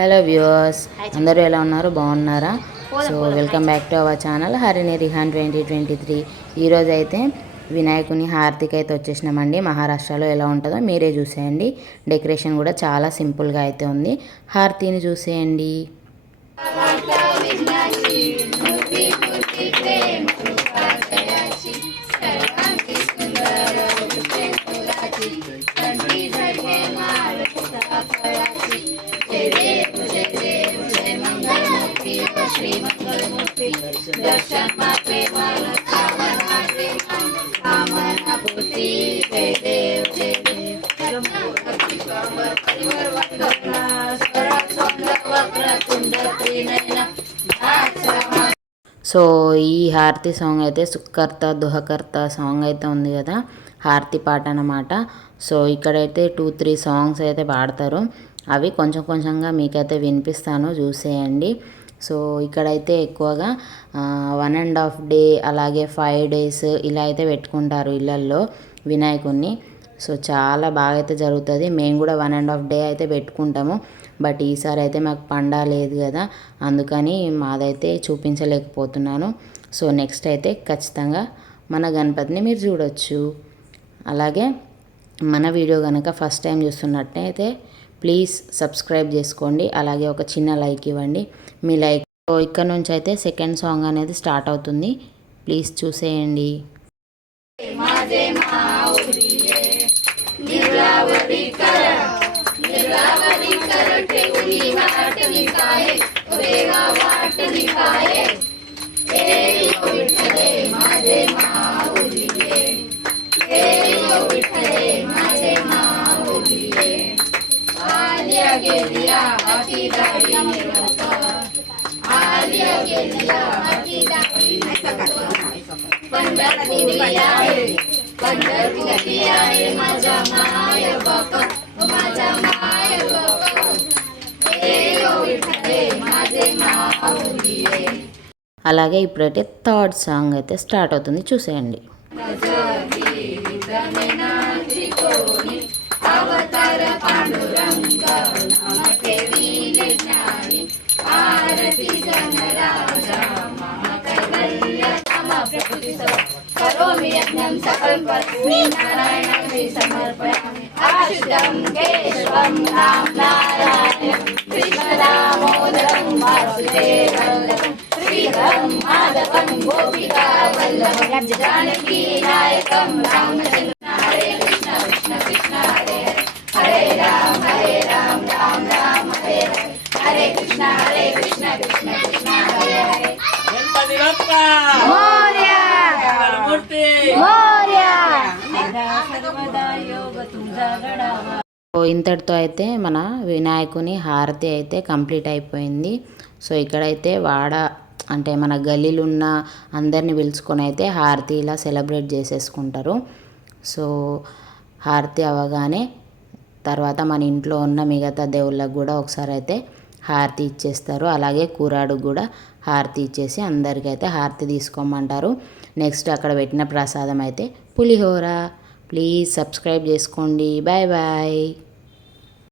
Hello viewers, అందరూ ఎలా ఉన్నారు? బాగున్నారా? So welcome back to our channel Harini Rehan 2023. ఈరోజు అయితే వినాయకుని హారతికి అయితే వచ్చేసినామండి. మహారాష్ట్రలో ఎలా ఉంటుందో మీరే చూసేయండి. డెకరేషన్ కూడా చాలా సింపుల్గా అయితే ఉంది. హారతిని చూసేయండి. సో ఈ హారతి సాంగ్ అయితే సుక్కర్త దుహకర్త సాంగ్ అయితే ఉంది కదా, హారతి పాట అన్నమాట. సో ఇక్కడైతే 2-3 సాంగ్స్ అయితే పాడతారు. అవి కొంచెం కొంచెంగా మీకైతే వినిపిస్తాను, చూసేయండి. సో ఇక్కడైతే ఎక్కువగా 1.5 డే అలాగే 5 days ఇలా అయితే పెట్టుకుంటారు ఇళ్ళల్లో వినాయకుడిని. సో చాలా బాగా అయితే జరుగుతుంది. మేము కూడా 1.5 day అయితే పెట్టుకుంటాము. బట్ ఈసారి అయితే మాకు పండా లేదు కదా, అందుకని మాదైతే చూపించలేకపోతున్నాను. సో నెక్స్ట్ అయితే ఖచ్చితంగా మన గణపతిని మీరు చూడొచ్చు. అలాగే మన వీడియో కనుక ఫస్ట్ టైం చూస్తున్నట్టయితే ప్లీజ్ సబ్స్క్రైబ్ చేసుకోండి. అలాగే ఒక చిన్న లైక్ ఇవ్వండి. మీ లైక్ ఇక్కడ నుంచి అయితే సెకండ్ సాంగ్ అనేది స్టార్ట్ అవుతుంది. ప్లీజ్ చూసేయండి. అలాగే ఇప్పుడైతే థర్డ్ సాంగ్ అయితే స్టార్ట్ అవుతుంది, చూసేయండి. ఇంతటితో అయితే మన వినాయకుని హారతి అయితే కంప్లీట్ అయిపోయింది. సో ఇక్కడైతే అంటే మన గల్లీలు ఉన్న అందరిని పిలుచుకొని అయితే హారతి ఇలా సెలబ్రేట్ చేసేసుకుంటారు. సో హారతి అవ్వగానే తర్వాత మన ఇంట్లో ఉన్న మిగతా దేవుళ్ళకు కూడా ఒకసారి అయితే హారతి ఇచ్చేస్తారు. అలాగే కూరాడు కూడా హారతి ఇచ్చేసి అందరికైతే హారతి తీసుకోమంటారు. నెక్స్ట్ అక్కడ పెట్టిన ప్రసాదం అయితే పులిహోర. ప్లీజ్ సబ్స్క్రైబ్ చేసుకోండి. Bye bye.